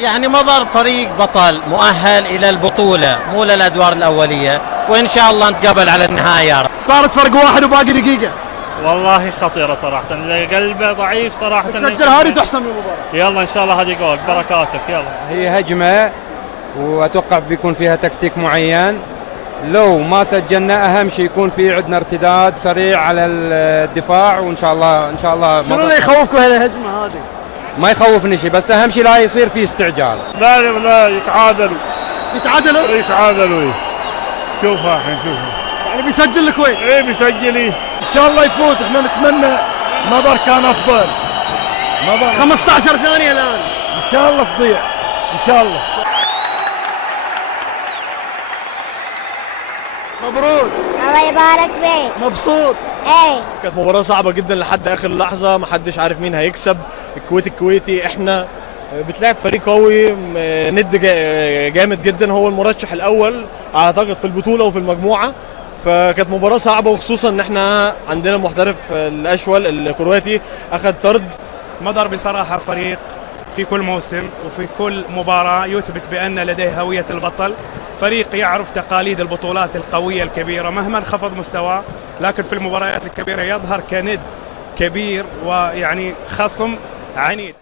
يعني مضر فريق بطل مؤهل إلى البطولة مو للأدوار الأولية، وإن شاء الله نتقابل على النهاية يا رب. صارت فرق واحد وباقي دقيقة. والله خطيرة صراحة، قلبه ضعيف صراحة. تسجل هذه تحسم المباراة. يلا إن شاء الله هذه جول بركاتك. يلا هي هجمة وأتوقع بيكون فيها تكتيك معين. لو ما سجلنا أهم شيء يكون في عندنا ارتداد سريع على الدفاع، وإن شاء الله شنو اللي يخوفكم هالهجمة هذه؟ ما يخوفني شيء، بس أهم شيء لا يصير في استعجال. لا يتعادلوا. يتعادلوا؟ شوفها الحين شوفها. يعني بيسجل الكويت؟ ايه بيسجل. ان شاء الله يفوز. احنا نتمنى. مضر كان افضل. 15 ثانية الان. ان شاء الله تضيع ان شاء الله. مبروك. الله يبارك فيك. مبسوط؟ ايه. كانت مباراة صعبة جدا لحد آخر لحظة، محدش عارف مين هيكسب. الكويتي احنا بتلعب فريق قوي، ند جامد جدا، هو المرشح الأول أعتقد في البطولة وفي المجموعة. فكانت مباراة صعبة، وخصوصا ان احنا عندنا المحترف الأشول الكرواتي أخذ طرد. مضر بصراحة فريق في كل موسم وفي كل مباراة يثبت بأن لديه هوية البطل، فريق يعرف تقاليد البطولات القوية الكبيرة مهما انخفض مستواه، لكن في المباريات الكبيرة يظهر كند كبير ويعني خصم عنيد.